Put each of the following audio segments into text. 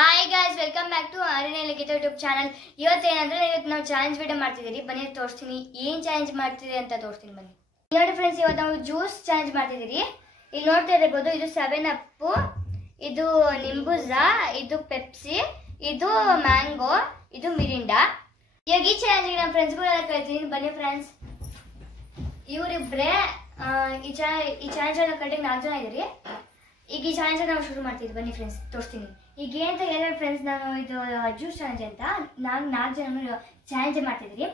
Hi guys, welcome back to Aryana Likhita YouTube channel. ಇವತ್ತೇನಂದ್ರೆ ನಾವು challenge video ಮಾಡ್ತಿದ್ದೀರಿ. ಬನ್ನಿ ತೋರಿಸ್ತೀನಿ ಏನ್ ಚಾಲೆಂಜ್ ಮಾಡ್ತಿದೆ ಅಂತ ತೋರಿಸ್ತೀನಿ ಬನ್ನಿ. ನೋಡಿ ಫ್ರೆಂಡ್ಸ್, ಇವತ್ತು ನಾವು ಜ್ಯೂಸ್ ಚಾಲೆಂಜ್ ಮಾಡ್ತಿದ್ದೀರಿ. ಇಲ್ಲಿ ನೋಡ್ತಾ ಇರಬಹುದು, ಇದು 7up, ಇದು ನಿಂಬೂಜಾ, ಇದು ಪೆಪ್ಸಿ, ಇದು ಮ್ಯಾಂಗೋ, ಇದು ಮಿರಿಂಡಾ. ಇವಾಗ ಈ ಚಾಲೆಂಜ್ ನಮ್ಮ ಫ್ರೆಂಡ್ಸ್ಗಳೆಲ್ಲ ಕರಿತೀನಿ. ಬನ್ನಿ ಫ್ರೆಂಡ್ಸ್, ಇವರಿಬ್ರೆ ಈ ಚಾಲೆಂಜ್ ಅನ್ನ ಕಟ್ಟಿಗೆ 4 ಜನ ಇದ್ದೀರಿ. ಈಗ ಈ ಚಾಲೆಂಜ್ ನಾವು ಶುರು ಮಾಡ್ತಿದ್ವಿ. ಬನ್ನಿ ಫ್ರೆಂಡ್ಸ್ ತೋರಿಸ್ತೀನಿ. ಈಗ ಏನಂತ ಹೇಳಿದ್ರೆ ಫ್ರೆಂಡ್ಸ್, ನಾನು ಇದು ಜ್ಯೂಸ್ ಚಾಲೆಂಜ್ ಅಂತ ನಾನು 4 ಜನ ಚಾಲೆಂಜ್ ಮಾಡ್ತಿದ್ದೀರಿ.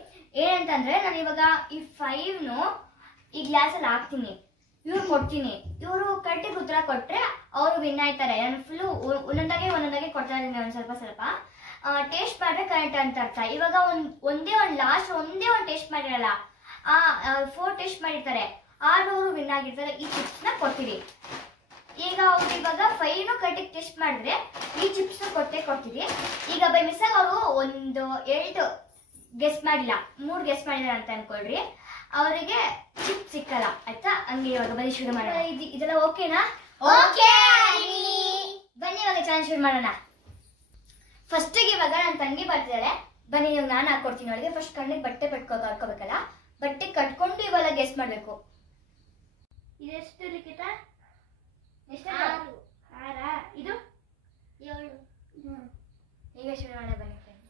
ಏನಂತಂದ್ರೆ, ನಾನು ಇವಾಗ ಈ 5ನು ಈ ಗ್ಲಾಸಲ್ಲಿ ಹಾಕ್ತೀನಿ, ಇವ್ರು ಕೊಡ್ತೀನಿ. ಇವರು ಕರೆಕ್ಟಿಗೆ ಉತ್ತರ ಕೊಟ್ರೆ ಅವರು ವಿನ್ ಆಯ್ತಾರೆ. ನಾನು ಫುಲ್ಲು ಒಂದೊಂದಾಗೆ ಕೊಡ್ತಾ ಇದ್ದೀನಿ. ಒಂದು ಸ್ವಲ್ಪ ಟೇಸ್ಟ್ ಮಾಡಿದ್ರೆ ಕರೆಕ್ಟ್ ಅಂತ ಅರ್ಥ. ಇವಾಗ ಲಾಸ್ಟ್ ಒಂದೇ ಒಂದು ಟೇಸ್ಟ್ ಮಾಡಿರಲ್ಲ, 4 ಟೇಸ್ಟ್ ಮಾಡಿರ್ತಾರೆ, 6 ವಿನ್ ಆಗಿರ್ತಾರೆ. ಈ ಚಿಪ್ಸ್ನ ಕೊಡ್ತೀರಿ. ಈಗ ಅವ್ರು ಇವಾಗ 5ನು ಕರೆಕ್ಟಿಗೆ ಟೆಸ್ಟ್ ಮಾಡಿದ್ರೆ ಈ ಚಿಪ್ಸ್ ಕೊಡ್ತೀರಿ. ಈಗ ಬೈ ಮಿಸ್ಸಾಗಿ ಅವರು ಒಂದು 2 ಗೆಸ್ ಮಾಡಿಲ್ಲ, 3 ಗೆಸ್ ಮಾಡಿದಾರೆ ಅಂತ ಅನ್ಕೊಳ್ರಿ, ಅವರಿಗೆ ಚಿಪ್ ಸಿಕ್ಕಲ್ಲ. ಆಯ್ತಾ? ಹಂಗೆ ಇವಾಗ ಬನ್ನಿ ಶುರು ಮಾಡೋಣ. ಇದೆಲ್ಲ ಓಕೆನಾ? ಓಕೆ, ಬನ್ನಿ ಇವಾಗ ಚಾಲೆಂಜ್ ಶುರು ಮಾಡೋಣ. ಫಸ್ಟಿಗೆ ಇವಾಗ ನನ್ನ ತಂಗಿ ಬರ್ತಿದ್ದಾಳೆ. ಬನ್ನಿ, ಇವಾಗ ನಾನು ಹಾಕೊಡ್ತೀನಿ ಅವಳಿಗೆ. ಫಸ್ಟ್ ಕಣ್ಣಿಗೆ ಬಟ್ಟೆ ಕಟ್ಕೋಬೇಕಲ್ಲ, ಬಟ್ಟೆ ಕಟ್ಕೊಂಡು ಇವಾಗ ಗೆಸ್ ಮಾಡ್ಬೇಕು. ಇದೆಷ್ಟು ಲಿಖಿತ? 6. ಇದು 7. ಈಗ ಶುರು ಮಾಡೋಣ ಬನ್ನಿ ಫ್ರೆಂಡ್ಸ್.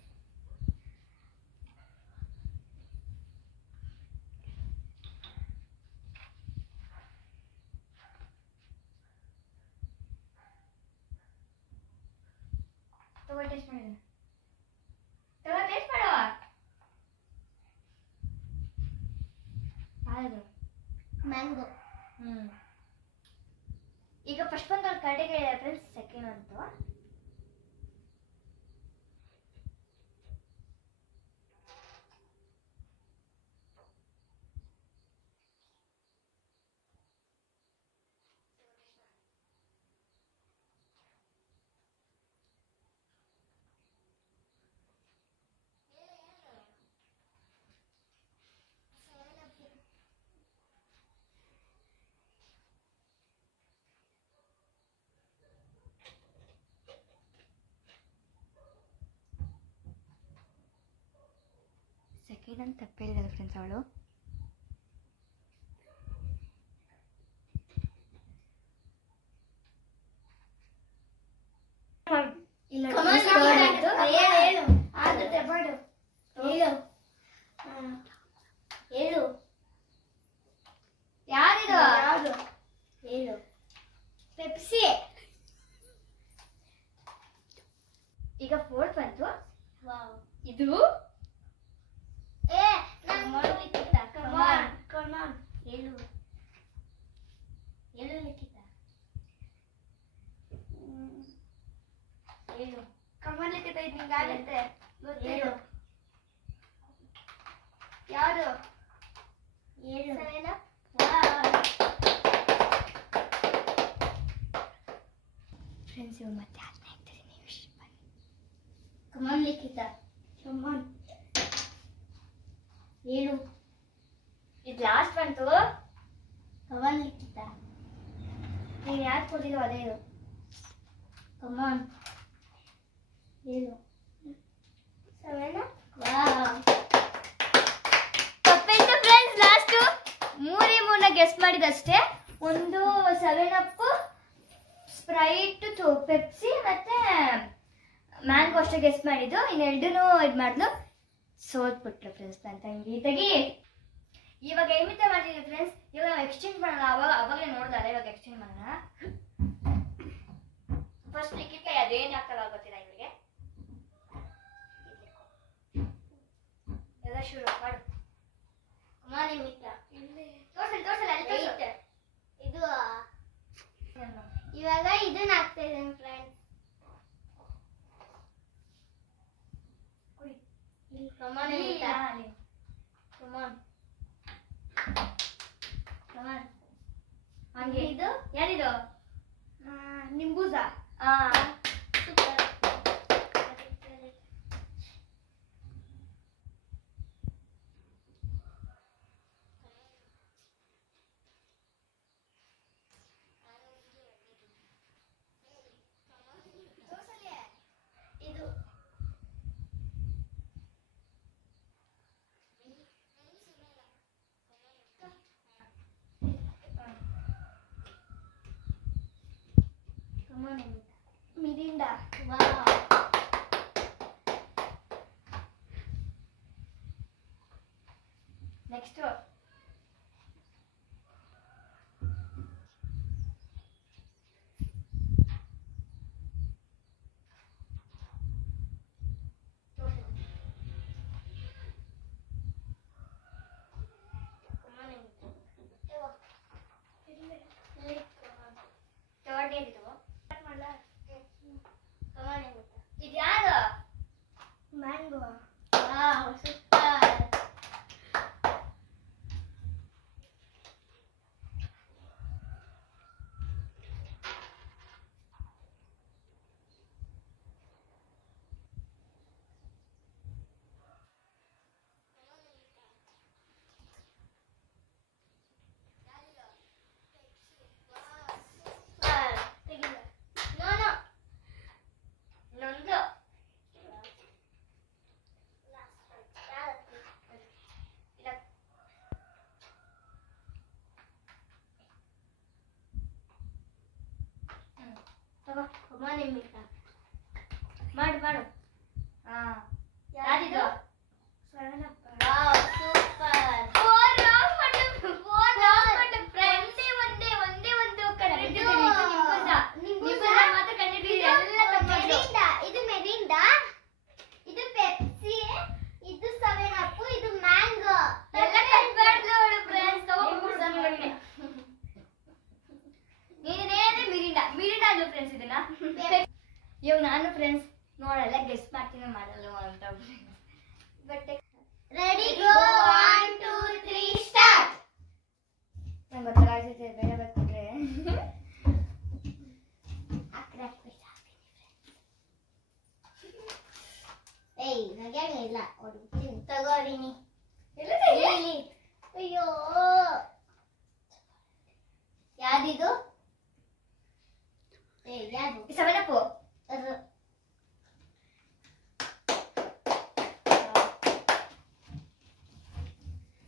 ಟೇಸ್ಟ್ ಮಾಡುವ. ಯಾವುದು? ಮ್ಯಾಂಗೋ. ಈಗ ಫಸ್ಟ್ ಒಂದು ಕಡೆಗೆ ಫ್ರೆಂಡ್ಸ್, ಸೆಕೆಂಡ್ ಅಂತು. ಸೆಕೆಂಡ್ ಅಂತ ತಪ್ಪು ಹೇಳಿದಾಳೆ ಫ್ರೆಂಡ್ಸ್ ಅವಳು. ಯಾರಿದು? ಪೆಪ್ಸಿ. ಈಗ 4th ಬಂತು. ಇದು ಯಾರು? 7. ಫ್ರೆಂಡ್ಸ್, ಇವಾಗ ಮತ್ತೆ ಹಾಕ್ತಾ ಇರ್ತೀರಿ ನೀವು. ಕಮಾನ್ ಲಿಖಿತ, ಕಮಾನ್. 7. ಇದು ಲಾಸ್ಟ್ ಬಂತು. ಕಮಾನ್ ಲಿಖಿತ, ನೀನು ಯಾಕೆ ಕೊಟ್ಟಿರೋ ಅದೇ ಇದು. ಕಮಾನ್. 7. 7. ತಪ್ಪಾಯ್ತು ಫ್ರೆಂಡ್ಸ್. Last 3 guess ಮಾಡಿದಷ್ಟೇ. ಒಂದು 7up, ಸ್ಪ್ರೈಟ್, ಪೆಪ್ಸಿ ಮತ್ತೆ ಮ್ಯಾಂಗೋ ಅಷ್ಟೇ ಗೆಸ್ ಮಾಡಿದ್ದು. ಇನ್ನೆರಡೂ ಇದು ಮಾಡಿದ್ಲು, ಸೋತ್ಬಿಟ್ರು ಫ್ರೆಂಡ್ಸ್ ನನ್ನ ತಂಗಿ. ತೆಗಿ. ಇವಾಗ ಏಮಿತ ಮಾಡ್ತಿದ್ವಿ ಫ್ರೆಂಡ್ಸ್, ಇವಾಗ ನಾವು ಎಕ್ಸ್ಚೇಂಜ್ ಮಾಡೋಣ. ಅವಾಗಲೇ ನೋಡ್ದಲ್ಲ, ಇವಾಗ ಎಕ್ಸ್ಚೇಂಜ್ ಮಾಡೋಣ. ಫಸ್ಟ್ ಲಿಖಿತ ಅದೇನು ಆಗ್ತಲ್ಲ ಗೊತ್ತಿಲ್ಲ ಇವಳಿಗೆ. ಎಲ್ಲ ಶುರು ಮಾಡು. ತೋರ್ಸಲ್ಲ ಇದು. ಇವಾಗ ಇದನ್ನ ಹಾಕ್ತಾ ಇದ್ದೇನೆ ಫ್ರೆಂಡ್ಸ್. ಹಂಗೆ. ಇದು ಯಾರಿದು? ನಿಂಬೂಜಾ. ಮಿರಿಂಡಾ. ನೆಕ್ಸ್ಟ್ ಇದ್ಯಾರು? ಮ್ಯಾಂಗೋ. ಸೂಪರ್. ಮಾಡು ಮಾಡು. ಯಾರಿದು? ಇದು ಮೆರಿಂಡಾ, ಇದು ಪೆಪ್ಸಿ, ಇದು 7 ಅಪ್, ಇದು ಮ್ಯಾಂಗೋ. ಎಲ್ಲ ಕಟ್ಬಾರ್ದು ಫ್ರೆಂಡ್ಸ್. ನೀನೇನೇ ಮಿರಿಂಡಾ ಅಲ್ಲ ಫ್ರೆಂಡ್ಸ್ ಇದನ್ನ. ಇವಾಗ ನಾನು ಫ್ರೆಂಡ್ಸ್ ನೋಡಲ್ಲ ಗೆಸ್ ಮಾಡ್ತೀನಿ ಮಾಡಲ್ಲ ಅಂತ. But ready go 1 2 3 start. ನಂಗೆ ಗೊತ್ತಾಗ್ತೈತೆ ಬೇರೆ ಬರ್ತಿದ್ರೆ ಏಯ್ ನನಗೆ ಇಲ್ಲ ಹೊಡಿತೀನಿ. ತಗೋರಿನಿ. ಅಯ್ಯೋ ಯಾದಿದು? ಯಾದು? 7 ಅಪ್. ಅದು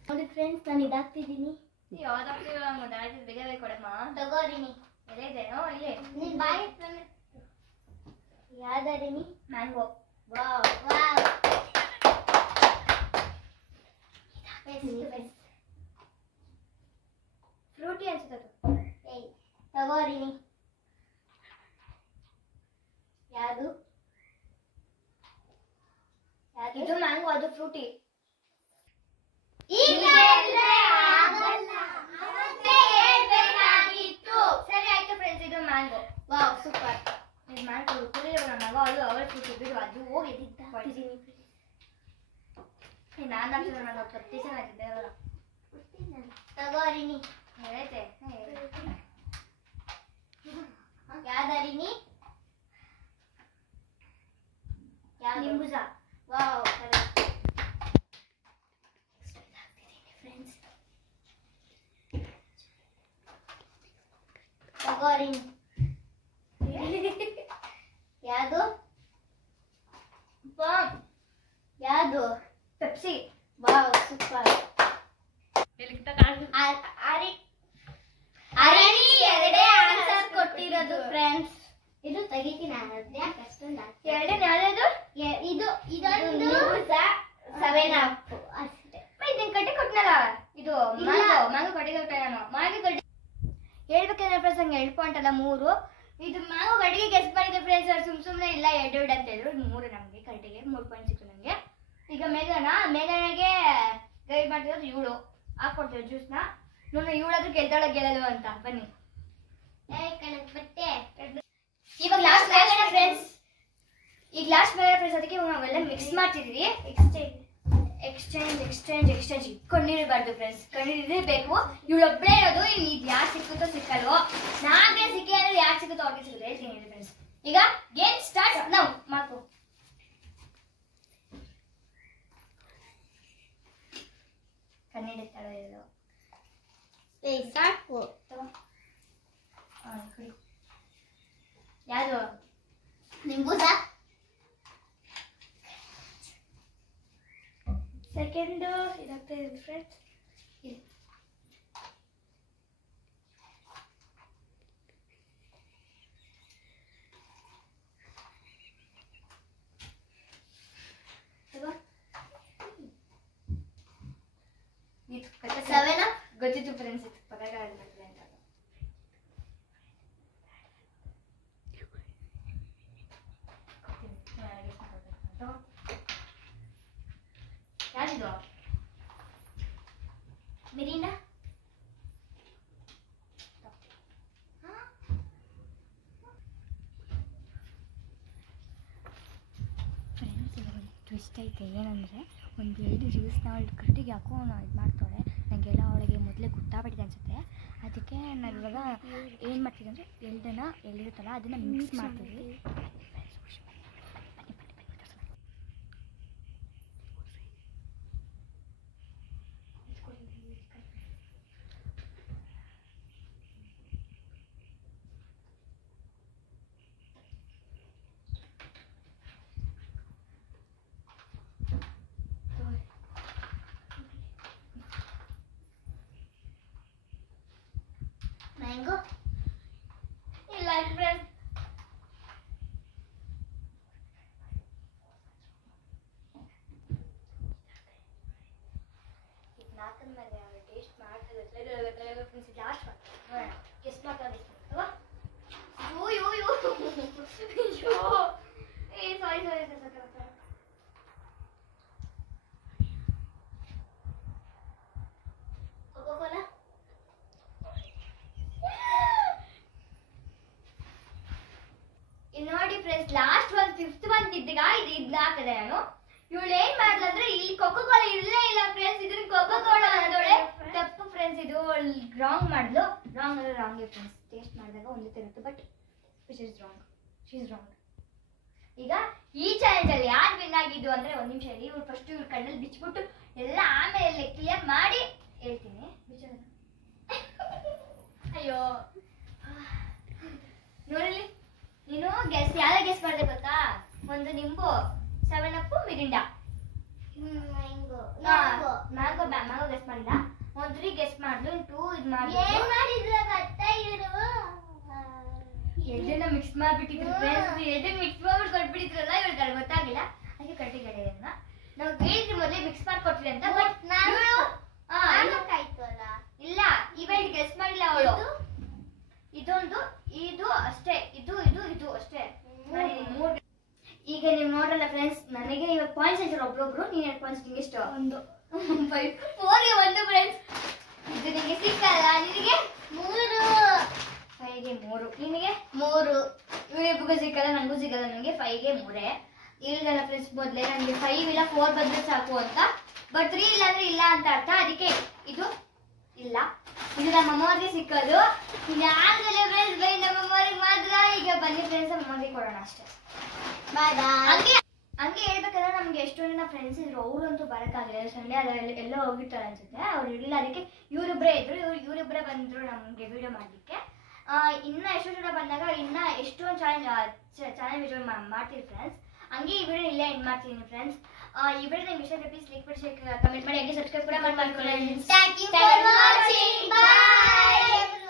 ನೋಡಿ ಫ್ರೆಂಡ್ಸ್, ನಾನು ಇದಾಗ್ತಿದ್ದೀನಿ. ಯಾವ್ದಾಗ್ತಿಲ್ಲ ಗೊತ್ತಾಯ್ತು. ಬೇಗ ಬೇಗ ಕೊಡಮ್ಮ. ತಗೋರಿನಿ. ಎಲ್ಲ ಇದೆ. ಇಲ್ಲೇ ನಿನ್ ಬಾಯಿ ಯಾವ್ದಾರಿನಿ? ಮ್ಯಾಂಗೋ. Wow wow. ಫ್ರೂಟಿ ಅನ್ಸುತ್ತೆ. ಏಯ್ ತಗೋರಿನಿ. ಯಾವುದು? ಇದು ಮ್ಯಾಂಗೋ, ಅದು ಫ್ರೂಟಿ. ಸರಿ ಆಯ್ತು ಫ್ರೆಂಡ್ಸ್, ಇದು ಮ್ಯಾಂಗೋ. Wow super. ಇದು ಮ್ಯಾಂಗೋ ಕುಡಿಯೋ ಮ್ಯಾಂಗೋ. ಅದು ಅವಳ ಫ್ರೂಟಿ ಬಿಡು, ಅದು ಹೋಗಿ ನಾನು ಹಾಕಿದ್ರೆ ನಾನು 10 ದಿವಸ ಆಗಿದ್ದೆ ಅವರ. ತಗೋರಿನಿ. ಹೇಳೈತೆ ಯಾವ್ದಾರಿನಿ? ನಿಂಬುಜ. Wow friends. ತಗೋರಿನಿ. ಯಾವುದು? ಪಾಮ್. ಯಾವುದು? ಪೆಪ್ಸಿ. Wow super. ಅರಣಿ ಎರಡೇ ಆನ್ಸರ್ ಕೊಟ್ಟಿರೋದು ಫ್ರೆಂಡ್ಸ್. ಇದು ತೆಗಿತೀನಿ ಅನ್ನೋದು ಯಾಕೆ ಅಷ್ಟೊಂದು ಎರಡನೇ ಯಾವ್ದು? ಇದು ಇದೊಂದು 7 ಅಪ್ ಅಷ್ಟೇ. ಇದನ್ನ ಕಟ್ಟಿ ಕೊಟ್ನಲ್ಲ. ಇದು ಮ್ಯಾಂಗೋ. ಮ್ಯಾಂಗೋ ಕಟ್ಟಿ ಕೊಟ್ಟೆ ನಾನು. ಮ್ಯಾಂಗೋ ಕಟ್ಟಿ ಹೇಳ್ಬೇಕಂದ್ರೆ ಫ್ರೆಂಡ್ಸ್ ಹಂಗೆ 2 ಪಾಯಿಂಟ್ ಅಲ್ಲ 3. ಇದು ಮ್ಯಾಂಗೋ ಕಟ್ಟಿಗೆ ಗೆಸ್ ಮಾಡಿದೆ ಫ್ರೆಂಡ್ಸ್. ಅವ್ರು ಸುಮ್ಮನೆ ಇಲ್ಲ 2 ಅಂತ ಹೇಳಿದ್ರು. 3 ನಮಗೆ ಕಟ್ಟಿಗೆ 3 ಪಾಯಿಂಟ್ ಸಿಕ್ತು ನನಗೆ. ಈಗ ಮೇಘನಾಗೆ ಗೈಡ್ ಮಾಡ್ತಿರೋದು 7 ಹಾಕೊಡ್ತೀವಿ ಜ್ಯೂಸ್ನ. ನೋಡಿ 7 ಆದ್ರೂ ಗೆಲ್ತಾಳೋ ಗೆಲ್ಲಲು ಅಂತ. ಬನ್ನಿ ಇವಾಗ ಲಾಸ್ಟ್ ಮೇಘನ ಫ್ರೆಂಡ್ಸ್. ಈಗ ಲಾಸ್ಟ್ ಮೇಘನ ಫ್ರೆಂಡ್ಸ್. ಅದಕ್ಕೆ ನಾವೆಲ್ಲ ಮಿಕ್ಸ್ ಮಾಡ್ತಿದೀವಿ. Exchange ಕಣ್ಣೀರಿಬಾರ್ದು friends. ಕಣ್ಣೀರಿರಬೇಕು. ಇವಳೊಬ್ಬಳೇ ಇರೋದು. ಇದು ಯಾರು ಸಿಕ್ಕುತ್ತೋ ಸಿಕ್ಕಲ್ವೋ. ನಾನೇ ಸಿಕ್ಕಿ ಅಂದ್ರೆ ಯಾರು ಸಿಕ್ಕುತ್ತೋ ಅವ್ರಿಗೆ ಸಿಗುತ್ತೆ ಹೇಳ್ತೀನಿ ಫ್ರೆಂಡ್ಸ್. ಈಗ ಗೇಮ್ ಸ್ಟಾರ್ಟ್. ನಾವು ಮಾತು ಕಣ್ಣಿಡುತ್ತಾಳೋ ಇರೋದು. ಸಾಕು. ಕುಡಿ. ಯಾವುದು? ನಿಂಬೂಸ. ಸೆಕೆಂಡು ಇದಾಗ್ತಾ ಇದೆ ಫ್ರೆಂಡ್ಸ್. ಗೊತ್ತಿತ್ತು ಫ್ರೆಂಡ್ಸ್ ಇದು ಪರಾಗ ಮಾಡ್ತಿದೆ ಅಂತ. ಯಾರಿದು ಮಿರಿಂಡಾ? ಫ್ರೆಂಡ್ಸ್ ಇವಾಗ ಒಂದು ಟ್ವಿಸ್ಟ್ ಐತೆ. ಏನಂದರೆ ಒಂದು 2 ಜ್ಯೂಸ್ನ ಅವಳು ಕಟ್ಟಿಗೆ ಯಾಕೋ ಇದು ಮಾಡ್ತಾಳೆ. ನನಗೆಲ್ಲ ಅವಳಿಗೆ ಮೊದಲೇ ಗೊತ್ತಾಗ್ಬಿಟ್ಟಿದೆ ಅನಿಸುತ್ತೆ. ಅದಕ್ಕೆ ನಾನು ಇವಾಗ ಏನು ಮಾಡ್ತೀನಿ ಅಂದರೆ ಎಳ್ಳಿರುತ್ತಲ್ಲ ಅದನ್ನು ಮಿಕ್ಸ್ ಮಾಡ್ತೀವಿ. ಮ್ಯಾಂಗೋ ಇಲ್ಲ ಫ್ರೆಂಡ್ಸ್, ಇದು ನಾಲ್ಕನ ಮೇಲೆ ಅವಳು ಟೇಸ್ಟ್ ಮಾಡ್ತಿದ್ದೆ. ಫ್ರೆಂಡ್ಸ್ ಲಾಸ್ಟ್ ನೋಡೋಣ ಎಷ್ಟು ಮಾತಾಡಿ ಅಲ್ವಾ? ಅಯ್ಯೋ ಸಾರಿ ಕೋಕೋಕೋಲಾ ಇಲ್ಲಿ ನೋಡಿ ಫ್ರೆಂಡ್ಸ್, ಲಾಸ್ಟ್ ಒಂದು 5th ಒಂದು ಇದ್ದಾಗ ಇದು ಹಾಕಿದೆ ನಾನು. ಇವಳು ಏನ್ ಮಾಡ್ಲಂದ್ರೆ ಇಲ್ಲಿ ಕೊಕೋ ಕೋಲಾ ಇರಲೇ ಇಲ್ಲ ಫ್ರೆಂಡ್ಸ್. ಇದನ್ನ ಕೊಕೋ ಕೋಲಾ ಅಂದೋಳೆ. ತಪ್ಪು ಫ್ರೆಂಡ್ಸ್, ಇದು ರಾಂಗ್ ಮಾಡ್ಲು. ರಾಂಗ್ ಅಂದ್ರೆ ರಾಂಗ್ ಫ್ರೆಂಡ್ಸ್. ಟೇಸ್ಟ್ ಮಾಡಿದಾಗ ಒಂದೇ ತಿರುತ್ತೆ, but which is wrong. She is wrong. ಈಗ ಈ ಚಾಲೆಂಜ್ ಅಲ್ಲಿ ಯಾರು ವಿನ್ ಆಗಿದ್ದು ಅಂದ್ರೆ ಒಂದು ನಿಮಿಷ ಇರಿ. ಇವ್ರು ಫಸ್ಟ್ ಇವ್ರ ಕಣ್ಣಲ್ಲಿ ಬಿಚ್ಬಿಟ್ಟು ಎಲ್ಲ ಆಮೇಲೆ ಕ್ಲಿಯರ್ ಮಾಡಿ ಹೇಳ್ತೀನಿ. ಅಯ್ಯೋ ನೋಡಲಿ, ನೀನು ಗೆಸ್ ಯಾವ್ದು ಗೆಸ್ ಮಾಡಿದೆ ಗೊತ್ತಾ? ಒಂದು ನಿಂಬು, 7 up, Mirinda. Mango mango guess ಮಾಡಿದ. ಒಂದು 3 ಗೆಸ್ ಮಾಡ್ಲು, 2 ಇದು ಮಾಡಿ ಏನ್ ಮಾಡಿದ್ರು ಗೊತ್ತಾ ಇವರು? ಎರಡನ್ನ ಮಿಕ್ಸ್ ಮಾಡ್ಬಿಟ್ಟಿದ್ರು ಫ್ರೆಂಡ್ಸ್. ಎರಡನ್ನ ಮಿಕ್ಸ್ ಮಾಡ್ಬಿಟ್ಟು ಕೊಟ್ಬಿಟ್ಟಿದ್ರಲ್ಲ, ಇವ್ರಿಗೆ ಗೊತ್ತಾಗಿಲ್ಲ. ಅದಕ್ಕೆ ಕಟ್ಟಿಗಡೆ ನಾವು ಹೇಳಿದ್ರಿ ಮೊದಲೇ ಮಿಕ್ಸ್ ಮಾಡಿ ಕೊಟ್ರಿ ಅಂತ. ಬಟ್ ಆಯ್ತಲ್ಲ. ಇಲ್ಲ, ಇವೆಂಟ್ ಗೆಸ್ ಮಾಡಿಲ್ಲ ಅವಳು. ಇದೊಂದು, ಇದು ಅಷ್ಟೇ, ಇದು ಅಷ್ಟೇ. ಈಗ ನೀವು ನೋಡಲ್ಲ ಫ್ರೆಂಡ್ಸ್, ನನಗೆ ಇವಾಗ ಪಾಯಿಂಟ್ಸ್ ಹೇಳ್ತಾರೆ ಒಬ್ರೊಬ್ರು. ನೀನ್ 2 ಪಾಯಿಂಟ್ಸ್, ನಿಂಗೆ ಎಷ್ಟು? 1 4ಗೆ 1 ಫ್ರೆಂಡ್ಸ್. ಇದು ನಿಮಗೆ ಸಿಕ್ಕಲ್ಲ. ನಿನಗೆ 3 5ಗೆ 3, ನಿನಗೆ 3 ಇವರಿಬ್ಬರಿಗೂ ಸಿಕ್ಕಲ್ಲ, ನನಗೂ ಸಿಗಲ್ಲ. ನನಗೆ 5ಗೆ 3. ಇಲ್ಲಲ್ಲ ಫ್ರೆಂಡ್ಸ್, ಮೊದಲೇ ನನಗೆ 5 ಇಲ್ಲ 4 ಬಂದ್ರೆ ಸಾಕು ಅಂತ. ಬಟ್ 3 ಇಲ್ಲ ಅಂದ್ರೆ ಇಲ್ಲ ಅಂತ ಅರ್ಥ. ಅದಕ್ಕೆ ಇದು ಇಲ್ಲ. ಇದು ನಮ್ಮ ಅಮ್ಮವ್ರಿಗೆ ಸಿಕ್ಕೋದು. ಇನ್ನಾದ್ಮೇಲೆ ಫ್ರೆಂಡ್ಸ್ ಬೈ ನಮ್ಮ ಅಮ್ಮವ್ರಿಗೆ ಮಾತ್ರ. ಈಗ ಬನ್ನಿ ಫ್ರೆಂಡ್ಸ್, ಅಮ್ಮವ್ರಿಗೆ ಕೊಡೋಣ ಅಷ್ಟೇ. ಬಾಯ್ ಬಾಯ್. ಹಂಗೆ ಹೇಳ್ಬೇಕಂದ್ರೆ ನಮ್ಗೆ ಎಷ್ಟೋ ಜನ ಫ್ರೆಂಡ್ಸ್ ಇದ್ರು. ಅವರಂತೂ ಬರಕ್ಕಾಗಿಲ್ಲ. ಸಂಡೇ ಅದರಲ್ಲಿ ಎಲ್ಲ ಹೋಗಿರ್ತಾರೆ ಅನ್ಸುತ್ತೆ. ಅವ್ರು ಇರಲಿಲ್ಲ. ಅದಕ್ಕೆ ಇವರಿಬ್ಬರೇ ಇದ್ರು. ಇವರಿಬ್ಬರೇ ಬಂದ್ರು ನಮ್ಗೆ ವಿಡಿಯೋ ಮಾಡ್ಲಿಕ್ಕೆ. ಇನ್ನ ಎಷ್ಟೋ ಜನ ಬಂದಾಗ ಇನ್ನ ಎಷ್ಟೊಂದು ಚಾಲೆಂಜ್ ವಿಡಿಯೋ ಮಾಡ್ತೀವಿ ಫ್ರೆಂಡ್ಸ್. ಹಂಗೆ ಈ ವಿಡಿಯೋ ಇಲ್ಲೇ ಎಂಡ್ ಮಾಡ್ತೀನಿ ಫ್ರೆಂಡ್ಸ್. ಈ ವಿಡಿಯೋ ನಿಮ್ಗೆ ಇಷ್ಟ ಆದರೆ ಪ್ಲೀಸ್ ಲೈಕ್ ಮಾಡಿ, ಶೇರ್, ಕಮೆಂಟ್ ಮಾಡಿ, ಹಂಗೆ ಸಬ್ಸ್ಕ್ರೈಬ್ ಕೂಡ ಮಾಡ್ಕೊಳ್ಳಿ. Thank you for watching. Bye.